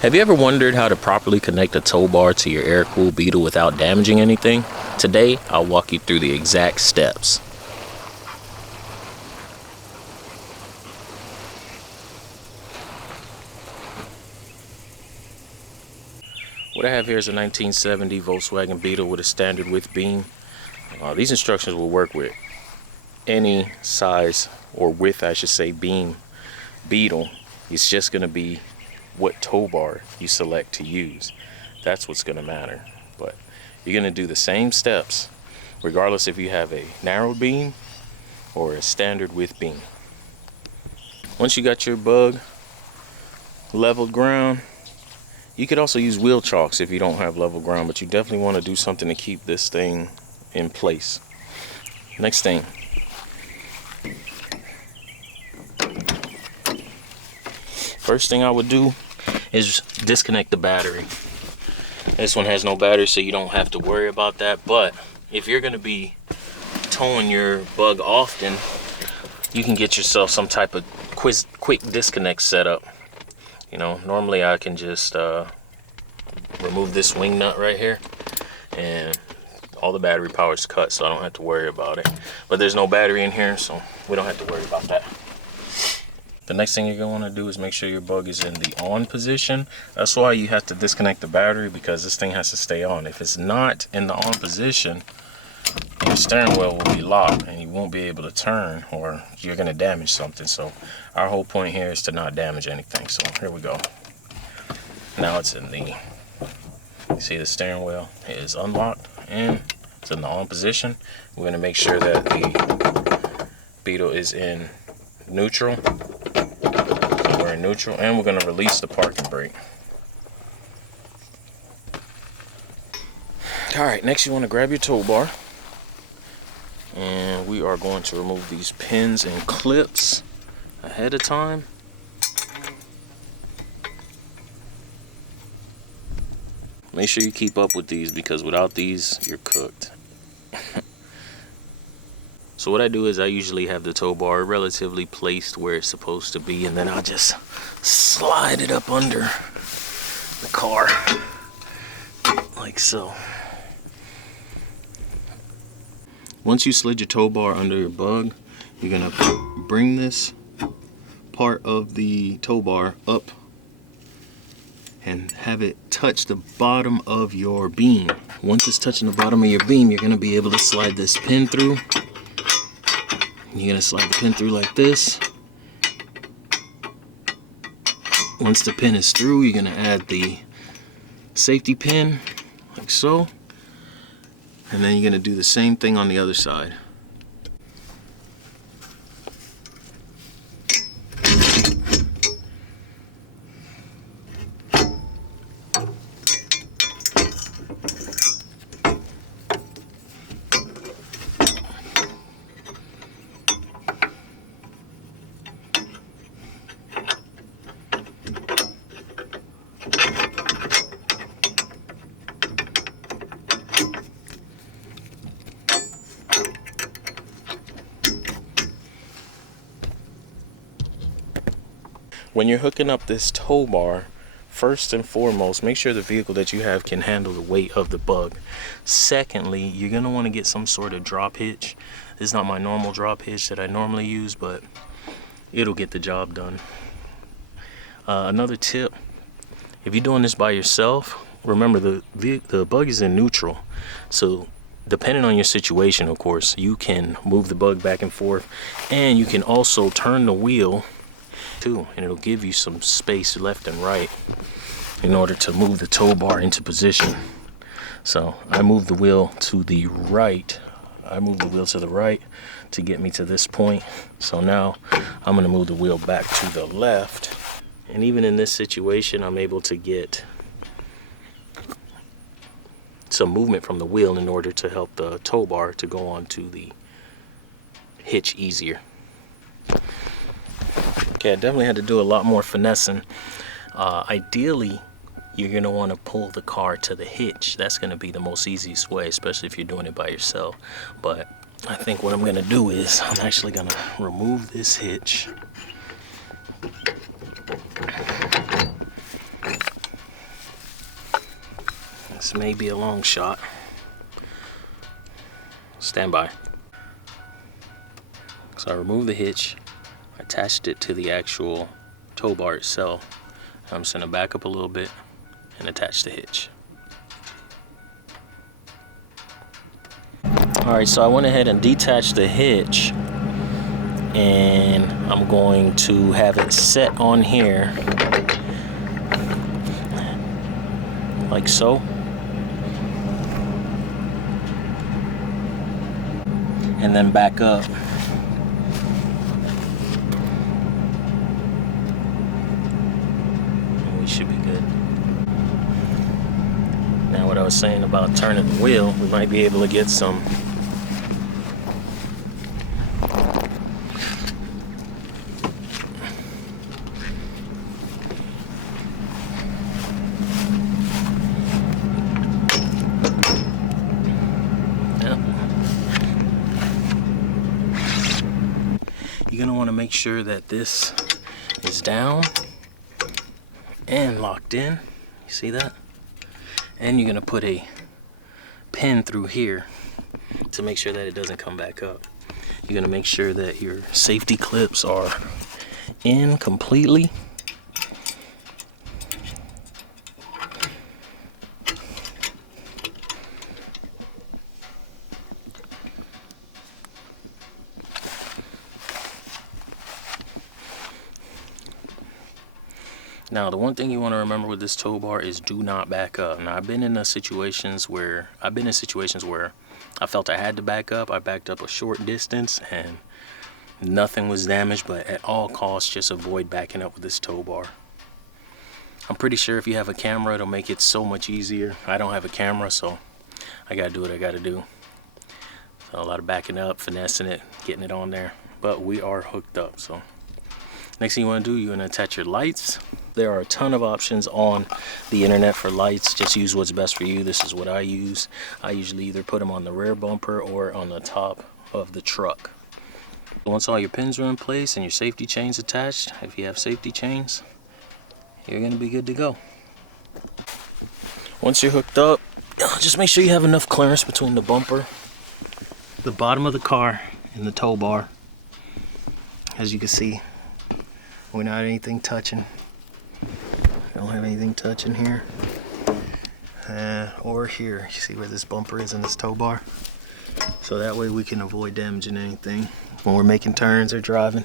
Have you ever wondered how to properly connect a tow bar to your air-cooled Beetle without damaging anything? Today, I'll walk you through the exact steps. What I have here is a 1970 Volkswagen Beetle with a standard width beam. These instructions will work with any size or width, I should say, beam Beetle. It's just going to be what tow bar you select to use. That's what's going to matter. But you're going to do the same steps regardless if you have a narrow beam or a standard width beam. Once you got your bug leveled ground, you could also use wheel chocks if you don't have level ground, but you definitely want to do something to keep this thing in place. Next thing, first thing I would do is disconnect the battery. This one has no battery, so you don't have to worry about that. But if you're going to be towing your bug often, you can get yourself some type of quick disconnect setup. You know, normally I can just remove this wing nut right here, and all the battery power is cut, so I don't have to worry about it. But there's no battery in here, so we don't have to worry about that. The next thing you're going to want to do is make sure your bug is in the on position. That's why you have to disconnect the battery, because this thing has to stay on. If it's not in the on position, your steering wheel will be locked and you won't be able to turn, or you're going to damage something. So our whole point here is to not damage anything. So here we go. Now it's in the, you see the steering wheel is unlocked and it's in the on position. We're going to make sure that the Beetle is in neutral. We're in neutral, and we're going to release the parking brake. Alright, next you want to grab your tow bar, and we are going to remove these pins and clips ahead of time. Make sure you keep up with these, because without these you're cooked. So what I do is I usually have the tow bar relatively placed where it's supposed to be, and then I'll just slide it up under the car like so. Once you slid your tow bar under your bug, you're gonna bring this part of the tow bar up and have it touch the bottom of your beam. Once it's touching the bottom of your beam, you're gonna be able to slide this pin through. You're gonna slide the pin through like this. Once the pin is through, you're gonna add the safety pin like so. And then you're gonna do the same thing on the other side. When you're hooking up this tow bar, first and foremost, make sure the vehicle that you have can handle the weight of the bug. Secondly, you're going to want to get some sort of drop hitch. This is not my normal drop hitch that I normally use, but it'll get the job done. Another tip, if you're doing this by yourself, remember the bug is in neutral. So depending on your situation, of course, you can move the bug back and forth, and you can also turn the wheel too, and it'll give you some space left and right in order to move the tow bar into position. So I move the wheel to the right. I move the wheel to the right to get me to this point. So now I'm going to move the wheel back to the left, and even in this situation I'm able to get some movement from the wheel in order to help the tow bar to go onto the hitch easier. Okay, I definitely had to do a lot more finessing. Ideally, you're going to want to pull the car to the hitch. That's going to be the most easiest way, especially if you're doing it by yourself. But I think what I'm going to do is I'm actually going to remove this hitch. This may be a long shot. Stand by. So I removed the hitch, attached it to the actual tow bar itself. I'm just gonna back up a little bit and attach the hitch. All right, so I went ahead and detached the hitch, and I'm going to have it set on here like so. And then back up. And we should be good. Now what I was saying about turning the wheel, we might be able to get some You're gonna want to make sure that this is down and locked in. You see that? And you're gonna put a pin through here to make sure that it doesn't come back up. You're gonna make sure that your safety clips are in completely. Now, the one thing you want to remember with this tow bar is do not back up. Now, I've been in situations where I felt I had to back up. I backed up a short distance and nothing was damaged, but at all costs, just avoid backing up with this tow bar. I'm pretty sure if you have a camera, it'll make it so much easier. I don't have a camera, so I gotta do what I gotta do. So a lot of backing up, finessing it, getting it on there, but we are hooked up. So next thing you want to do, you're going to attach your lights. There are a ton of options on the internet for lights. Just use what's best for you. This is what I use. I usually either put them on the rear bumper or on the top of the truck. Once all your pins are in place and your safety chains attached, if you have safety chains, you're going to be good to go. Once you're hooked up, just make sure you have enough clearance between the bumper, the bottom of the car, and the tow bar. As you can see, we're not anything touching. Don't have anything touching here or here. You see where this bumper is in this tow bar? So that way we can avoid damaging anything when we're making turns or driving.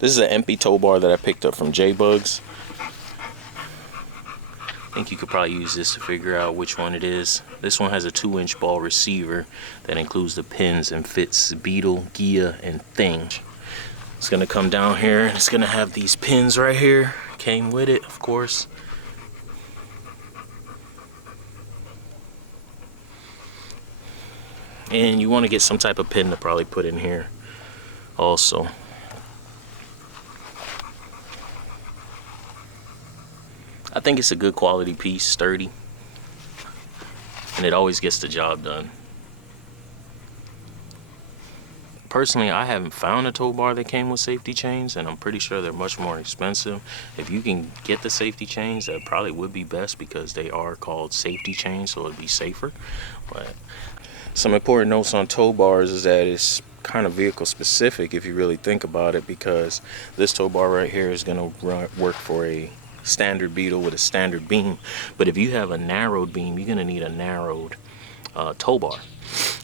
This is an empty tow bar that I picked up from J-Bugs. I think you could probably use this to figure out which one it is. This one has a 2-inch ball receiver that includes the pins and fits Beetle, Gia, and Thing. It's gonna come down here and it's gonna have these pins right here. Came with it, of course. And you want to get some type of pin to probably put in here also. I think it's a good quality piece, sturdy, and it always gets the job done. Personally, I haven't found a tow bar that came with safety chains, and I'm pretty sure they're much more expensive. If you can get the safety chains, that probably would be best because they are called safety chains, so it'd be safer. But some important notes on tow bars is that it's kind of vehicle specific if you really think about it, because this tow bar right here is going to work for a standard Beetle with a standard beam, but if you have a narrowed beam, you're going to need a narrowed tow bar.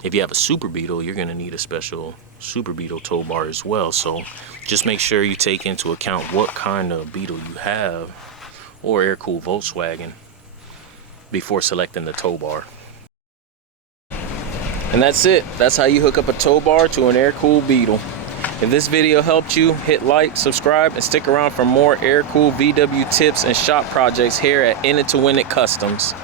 If you have a Super Beetle, you're going to need a special Super Beetle tow bar as well. So just make sure you take into account what kind of Beetle you have, or air-cooled Volkswagen, before selecting the tow bar. And that's it. That's how you hook up a tow bar to an air-cooled Beetle. If this video helped you, hit like, subscribe, and stick around for more air-cooled VW tips and shop projects here at In It to Win It Kustomz.